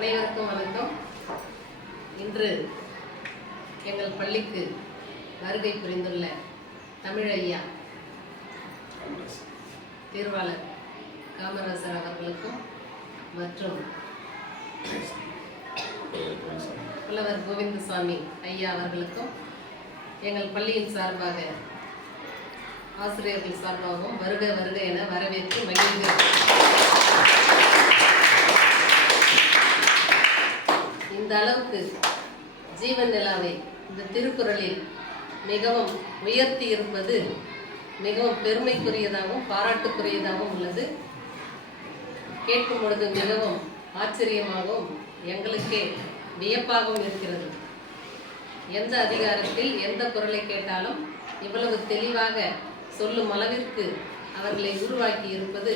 அனைவருக்கும் வணக்கம். இன்று எங்கள் பள்ளிக்கு வருகை புரிந்துள்ள தமிழ் ஐயா தீர்வாளர் காமராசர் அவர்களுக்கும் மற்றும் புலவர் கோவிந்தசாமி ஐயா அவர்களுக்கும் எங்கள் பள்ளியின் சார்பாக ஆசிரியர்கள் சார்பாகவும் வருக வருக என வரவேற்று மகிழ்கிறேன். இந்த அளவுக்கு ஜீவன் நிலாவை இந்த திருக்குறளில் மிகவும் உயர்த்தி இருப்பது மிகவும் பெருமைக்குரியதாகவும் பாராட்டுக்குரியதாகவும் உள்ளது. கேட்கும் பொழுது மிகவும் ஆச்சரியமாகவும் எங்களுக்கே வியப்பாகவும் இருக்கிறது. எந்த அதிகாரத்தில் எந்த குறளை கேட்டாலும் இவ்வளவு தெளிவாக சொல்லும் அளவிற்கு அவர்களை உருவாக்கி இருப்பது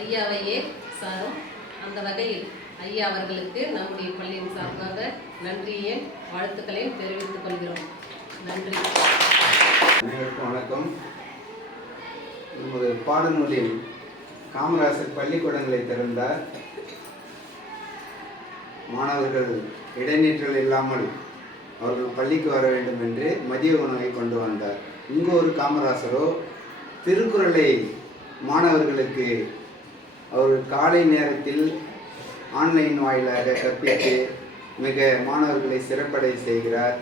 ஐயாவையே சாரும். அந்த வகையில் ஐயா அவர்களுக்கு நம்முடைய பள்ளியின் சார்பாக நன்றியையும் வாழ்த்துக்களையும் தெரிவித்துக் கொள்கிறோம். நன்றி. அனைவருக்கும் வணக்கம். ஒரு பாடநூலில் காமராசர் பள்ளிக்கூடங்களை திறந்தார். மாணவர்கள் இடைநிற்றல் இல்லாமல் அவர்கள் பள்ளிக்கு வர வேண்டும் என்று மதிய உணவை கொண்டு வந்தார். இங்கு ஒரு காமராசரோ திருக்குறளை மாணவர்களுக்கு அவர் காலை நேரத்தில் ஆன்லைன் வாயிலாக கற்பித்து மிக மாணவர்களை சிறப்படை செய்கிறார்.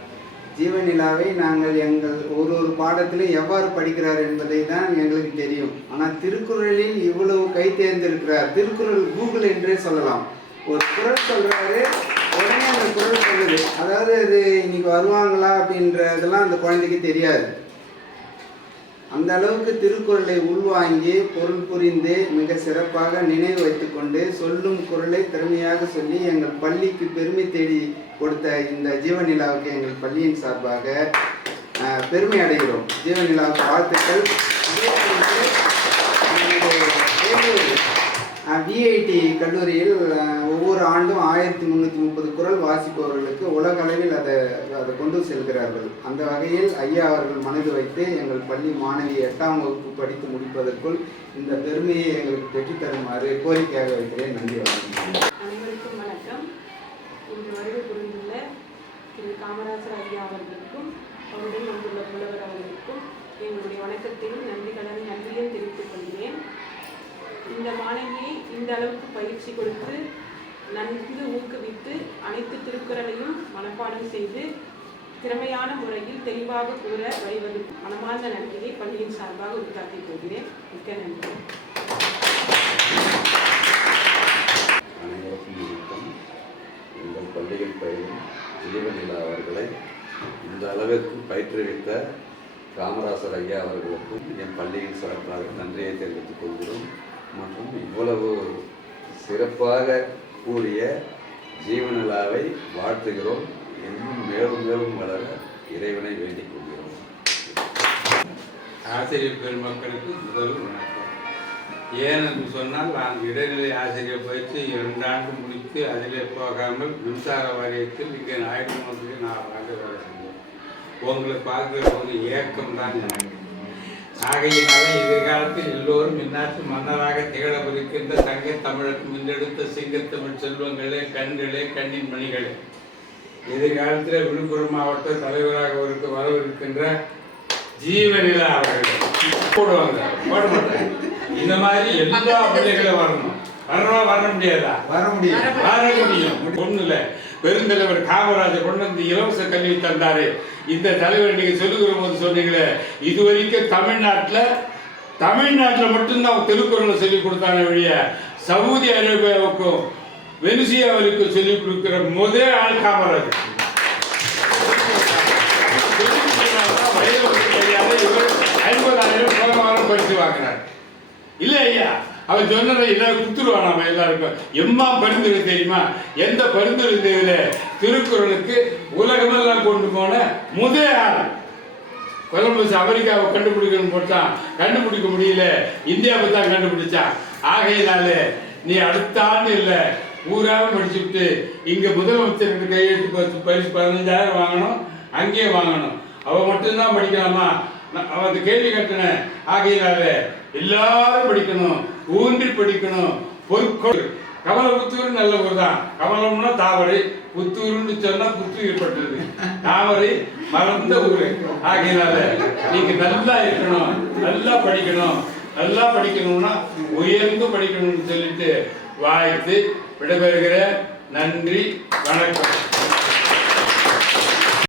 ஜீவநிலாவை நாங்கள் எங்கள் ஒரு பாடத்திலும் எவ்வாறு படிக்கிறார் என்பதை தான் எங்களுக்கு தெரியும். ஆனால் திருக்குறளில் இவ்வளவு கை தேர்ந்திருக்கிறார். திருக்குறள் கூகுள் என்றே சொல்லலாம். ஒரு குறள் சொல்கிறாரு, உடனே அந்த குறள் சொல்லுது. அதாவது அது இன்னைக்கு வருவாங்களா அப்படின்றதெல்லாம் அந்த குழந்தைக்கு தெரியாது. அந்த அளவுக்கு திருக்குறளை உள்வாங்கி பொருள் புரிந்து மிக சிறப்பாக நினைவு வைத்துக்கொண்டு சொல்லும் குறளை திறமையாக சொல்லி எங்கள் பள்ளிக்கு பெருமை தேடி கொடுத்த இந்த ஜீவநிலாவுக்கு எங்கள் பள்ளியின் சார்பாக பெருமை அடைகிறோம். ஜீவநிலாவுக்கு வாழ்த்துக்கள். விஐடி கல்லூரியில் ஒவ்வொரு ஆண்டும் 1330 குறள் வாசிப்பவர்களுக்கு உலக அளவில் அதை கொண்டு செல்கிறார்கள். அந்த வகையில் ஐயா அவர்கள் மனது வைத்து எங்கள் பள்ளி மாணவி 8ஆம் வகுப்பு படித்து முடிப்பதற்குள் இந்த பெருமையை எங்களுக்கு பெற்றுத்தருமாறு கோரிக்கையாக வைக்கிறேன். நன்றி. அனைவருக்கும் வணக்கம். இன்று வருகை புரிந்துள்ள திரு காமராசர் ஐயா அவர்களுக்கும் அவருடன் வந்துள்ள புலவர் அவர்களுக்கும் எங்களுடைய வணக்கத்தையும் நன்றியும் தெரிவித்துக் கொள்கிறேன். இந்த மாணவியை இந்த அளவுக்கு பயிற்சி கொடுத்து நன்கு ஊக்குவித்து அனைத்து திருக்குறளையும் மனப்பாடம் செய்து திறமையான முறையில் தெளிவாக கூற வழிவகு மனமார்ந்த நன்றியை பள்ளியின் சார்பாக உருவாக்கிக் கொள்கிறேன். மிக்க நன்றி. அனைவருக்கும் வணக்கம். எங்கள் பள்ளியில் பயிலும் ஜீவநிலா அவர்களை இந்த அளவிற்கு பயிற்றுவித்த காமராசர் ஐயா அவர்களுக்கும் என் பள்ளியின் சிறப்பாக நன்றியை தெரிவித்துக் கொள்கிறோம். மற்றும் இவ்வளவு சிறப்பாக கூடிய ஜீவநிலாவை வாழ்த்துகிறோம். இன்னும் மேலும் மேலும் வளர இறைவனை வேண்டிக் கொள்கிறோம். ஆசிரியர் பெருமக்களுக்கு முதல் வணக்கம். ஏனென்று சொன்னால் நான் இடைநிலை ஆசிரியர் பயிற்சி 2 ஆண்டு முடித்து அதிலே போகாமல் மின்சார வாரியத்தில் இங்கே நாயுடு நான் வேலை செஞ்சேன். உங்களை பார்க்குற ஒரு ஏக்கம் தான் எனக்கு. ஆகையினால எதிர்காலத்தில் எல்லோரும் இந்நாட்டு மன்னராக திகழவிருக்கின்ற தங்க தமிழருக்கு முன்னெடுத்த சிங்கத்தமிழ் செல்வங்களே, கண்களே, கண்ணின் மணிகளே, எதிர்காலத்தில் விழுப்புரம் மாவட்ட தலைவராக வரவிருக்கின்ற ஜீவநிலா அவர்கள் போடுவாங்க, போட மாட்டாங்க. இந்த மாதிரி எல்லா பிள்ளைகளும் வரணும். வர முடியாதா? வர முடியும். ஒண்ணுல பெருந்தலைவர் காமராஜர் கொண்டு வந்து இலவச கல்வி தந்தாரு. இந்த தலைவர் நீங்க சொல்லுகிற போது சொன்னீங்களே, இதுவரைக்கும் தமிழ்நாட்டில் மட்டும்தான் திருக்குறளை சொல்லிக் கொடுத்தாங்க வழிய சவுதி அரேபியாவுக்கும் வெனிசியாவிற்கும் சொல்லிக் கொடுக்கிற முதல் ஆள் காமராஜர். 50,000 பரிசு வாங்கினார். இல்ல ஐயா, அவன் சொன்னதை எல்லாரும் கொடுத்துருவான். நம்ம எல்லாருக்கும் எம்மா பரிந்துரை தெரியுமா? எந்த பரிந்துரை திருக்குறளுக்கு உலகமெல்லாம் கொண்டு போன முதல் ஆள் கொலம்பஸ். அமெரிக்காவை கண்டுபிடிக்கணும்னு போட்டான், கண்டுபிடிக்க முடியல, இந்தியாவை தான் கண்டுபிடிச்சான். ஆகையினாலே நீ அடுத்த ஆண்டு இல்லை ஊராக படிச்சுட்டு இங்க முதலமைச்சருக்கு கையெழுத்து பரிசு 15,000 வாங்கணும், அங்கேயே வாங்கணும். அவன் மட்டும்தான் படிக்கலாமா? அவன் கேள்வி கட்டின. ஆகையினால எல்லாரும் படிக்கணும், ஊன்றி படிக்கணும். பொற்கொள் கமலபுத்தூர் நல்ல ஊர் தான். கமலம்னா தாமரை, புத்தூர்னு சொன்னா புத்துயிர் பட்டது. தாமரை மலர்ந்த ஊர். ஆகையினால நீங்க நல்லா இருக்கணும், நல்லா படிக்கணும். நல்லா படிக்கணும்னா உயர்ந்து படிக்கணும்னு சொல்லிட்டு வாழ்த்து விடைபெறுகிற. நன்றி, வணக்கம்.